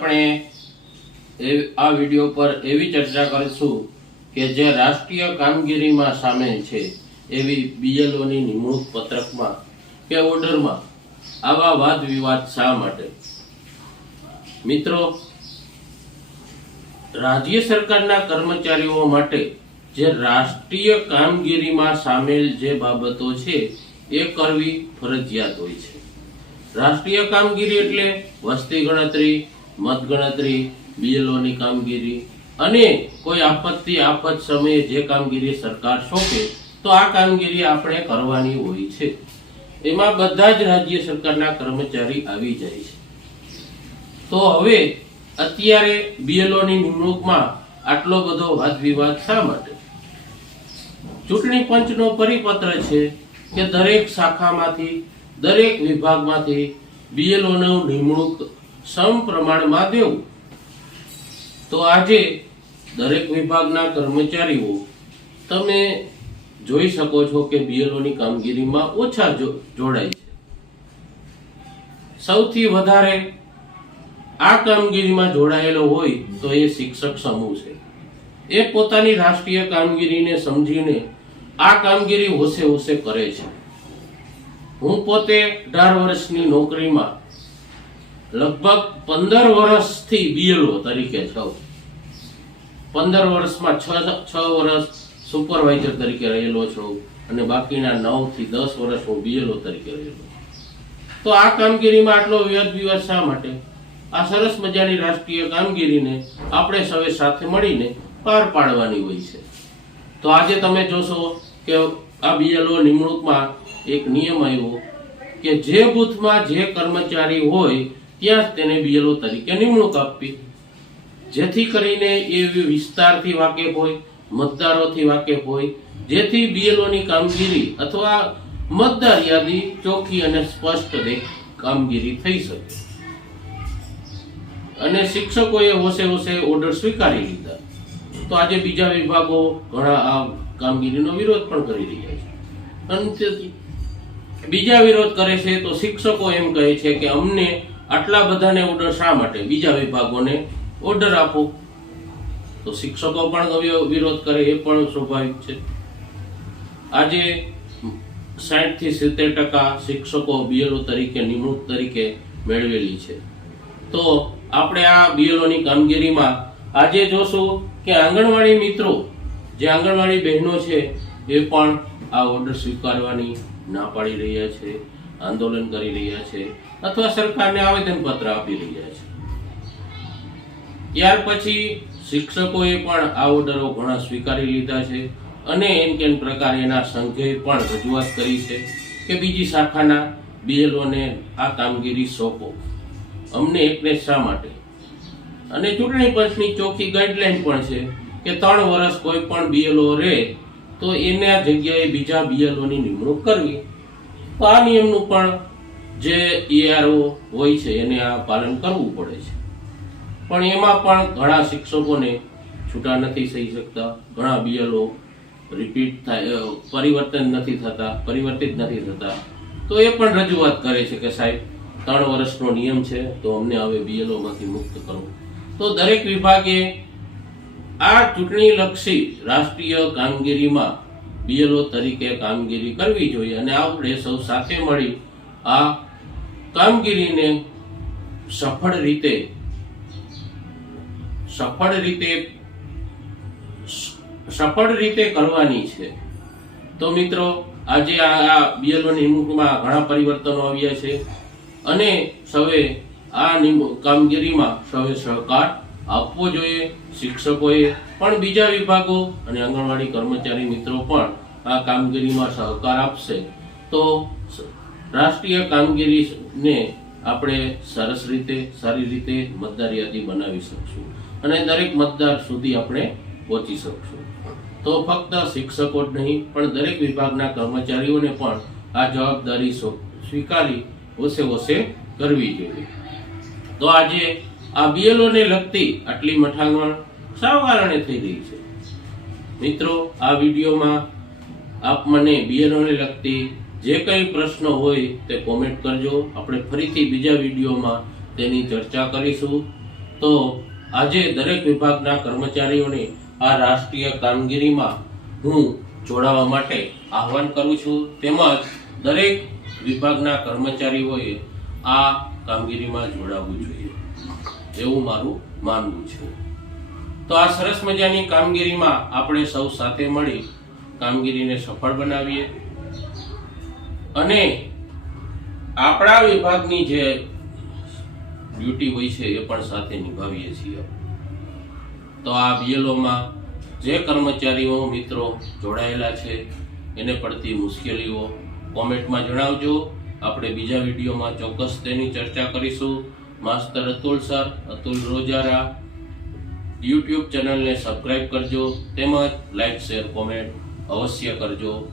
આપણે આ વીડિયો પર એવી ચર્ચા કરીશું કે જે રાષ્ટ્રીય કામગીરીમાં સામેલ છે એવી બીએલઓની નિમણૂક પત્રકમાં કે ઓર્ડરમાં. આવા વાદ વિવાદ શા માટે? મિત્રો, રાજ્ય સરકારના કર્મચારીઓ માટે જે રાષ્ટ્રીય કામગીરીમાં સામેલ જે બાબતો છે એ કરવી ફરજિયાત હોય છે. રાષ્ટ્રીય કામગીરી એટલે વસ્તી ગણતરી મત ગણતરી બીએલઓની કામગીરી અને કોઈ આપત્તિ આફત સમયે જે કામગીરી સરકાર સોંપે, તો આ કામગીરી આપણે કરવાની હોય છે. એમાં બધા જ રાજ્ય સરકારના કર્મચારી આવી જાય છે. તો હવે અત્યારે બીએલઓની નિમણૂકમાં આટલો બધો વાદ વિવાદ શા માટે? ચૂંટણી પંચનો પરિપત્ર છે કે દરેક શાખામાંથી, દરેક વિભાગમાંથી બીએલઓનું નિમણૂક સમ પ્રમાણમાં દેવું તો આજે દરેક વિભાગના કર્મચારીઓ તમે જોઈ શકો છો કે બીએલઓની કામગીરીમાં ઓછા જોડાય છે. સૌથી વધારે આ કામગીરીમાં જોડાયેલો હોય તો એ શિક્ષક સમૂહ છે. એ પોતાની રાષ્ટ્રીય કામગીરીને સમજીને આ કામગીરી હોશે હોશે કરે છે. હું પોતે અઢાર વર્ષની નોકરીમાં લગભગ પંદર વર્ષથી બીએલઓ તરીકે છો. પંદર વર્ષમાં છ છ વર્ષ સુપરવાઇઝર તરીકે રહેલો છું અને બાકીના નવથી દસ વર્ષ હું બીએલઓ તરીકે રહેલો. તો આ કામગીરીમાં આટલો વિવાદ વિવાદ શા માટે? આ સરસ મજાની રાષ્ટ્રીય કામગીરીને આપણે સૌએ સાથે મળીને પાર પાડવાની હોય છે. તો આજે તમે જોશો કે આ બીએલઓ નિમણૂકમાં એક નિયમ આવ્યો કે જે બૂથમાં જે કર્મચારી હોય ત્યાં જ તેને બીએલઓ તરીકે નિમણૂક આપવી જેથી કરીને એ વિસ્તારથી વાકેફ હોય, મતદારોથી વાકેફ હોય, જેથી બીએલઓની કામગીરી અથવા મતદાર યાદી ચોખ્ખી અને સ્પષ્ટ કામગીરી થઈ શકે. અને શિક્ષકોએ હોશે હોશે ઓર્ડર સ્વીકારી લીધા. તો આજે બીજા વિભાગો ઘણા આ કામગીરીનો વિરોધ પણ કરી રહ્યા છે. અને બીજા વિરોધ કરે છે તો શિક્ષકો એમ કહે છે કે અમને આટલા બધાને ઓર્ડર શા માટે? બીજા વિભાગોને ઓર્ડર આપો. તો શિક્ષકો પણ વિરોધ કરે, એ પણ સ્વાભાવિક છે. આજે સાઠથી સિત્તેર ટકા શિક્ષકો બીએલઓ તરીકે, નિમણૂક તરીકે મેળવેલી છે. તો આપણે આ બીએલઓની કામગીરીમાં આજે જોશું કે આંગણવાડી મિત્રો, જે આંગણવાડી બહેનો છે, એ પણ આ ઓર્ડર સ્વીકારવાની ના પાડી રહ્યા છે. આંદોલન કરી રહ્યા છે અથવા સરકારને આવેદનપત્ર આપી રહ્યા છે. ત્યાર પછી શિક્ષકોએ પણ આ ઓર્ડરો ઘણા સ્વીકારી લીધા છે અને એમ કેમ પ્રકારે એના સંઘે પણ રજૂઆત કરી છે કે બીજી શાખાના બીએલઓને આ કામગીરી સોંપો. અમને એકને શા માટે? અને ચૂંટણી પંચની ચોખ્ખી ગાઈડલાઈન પણ છે કે ત્રણ વર્ષ કોઈ પણ બીએલઓ રહે તો એના જગ્યાએ બીજા બીએલઓની નિમણૂક કરવી. તો આ નિયમનું પણ જે ઈઆરઓ હોય છે, એને આ પાલન કરવું પડે છે. પણ એમાં પણ ઘણા શિક્ષકોને છૂટા નથી થઈ શકતા, ઘણા બીએલઓ રિપીટ થાય પરિવર્તન નથી થતા, પરિવર્તિત નથી થતા. તો એ પણ રજૂઆત કરે છે કે સાહેબ, ત્રણ વર્ષનો નિયમ છે, તો અમને હવે બીએલઓમાંથી મુક્ત કરો. તો દરેક વિભાગે આ ચૂંટણીલક્ષી રાષ્ટ્રીય કામગીરીમાં બીએલઓ તરીકે કામગીરી કરવી જોઈએ અને આપણે સૌ સાથે મળી આ કામગીરીને સફળ રીતે સફળ રીતે સફળ રીતે કરવાની છે. તો મિત્રો, આજે આ બીએલઓ નિમણૂકમાં ઘણા પરિવર્તનો આવ્યા છે અને સૌએ આ કામગીરીમાં સૌએ સહકાર આપવો જોઈએ, શિક્ષકોએ પણ બીજા વિભાગો અને આંગણવાડી કર્મચારી મિત્રો પણ આ કામગીરીમાં સહકાર આપશે, તો રાષ્ટ્રીય કામગીરીને આપણે સરસ રીતે, સારી રીતે મતદાર યાદી બનાવી શકશું અને દરેક મતદાર સુધી આપણે પહોંચી શકશું. તો ફક્ત શિક્ષકો જ નહીં, પણ દરેક વિભાગના કર્મચારીઓને પણ આ જવાબદારી સ્વીકારી ઓછે હોશે કરવી જોઈએ. તો આજે આ બીએલઓને લગતી આટલી મઠાંગણ સાવ કારણે થઈ રહી છે. મિત્રો, આ વિડીયોમાં આપ મને BLO લગતી જે કંઈ પ્રશ્નો હોય તે કોમેન્ટ કરજો. આપણે ફરીથી બીજા વિડીયોમાં તેની ચર્ચા કરીશું. તો આજે દરેક વિભાગના કર્મચારીઓને આ રાષ્ટ્રીય કામગીરીમાં હું જોડાવા માટે આહવાન કરું છું. તેમજ દરેક વિભાગના કર્મચારીઓએ આ કામગીરીમાં જોડાવવું જોઈએ. એવું મારું માનવું છે. તો આ સરસ મજાની કામગીરીમાં આપણે સૌ સાથે મળી કામગીરીને સફળ બનાવીએ. અને આપણા વિભાગની જે ડ્યુટી હોય છે, એ પણ સાથે નિભાવીએ છીએ. તો આ બીએલઓમાં જે કર્મચારીઓ, મિત્રો જોડાયેલા છે, એને પડતી મુશ્કેલીઓ કોમેન્ટમાં જણાવજો. આપણે બીજા વિડીયોમાં ચોક્કસ તેની ચર્ચા કરીશું. માસ્તર અતુલ સર, અતુલ રોજારા, યુટ્યુબ ચેનલને સબસ્ક્રાઈબ કરજો. તેમજ લાઈક શેર, કોમેન્ટ અવશ્ય કરજો.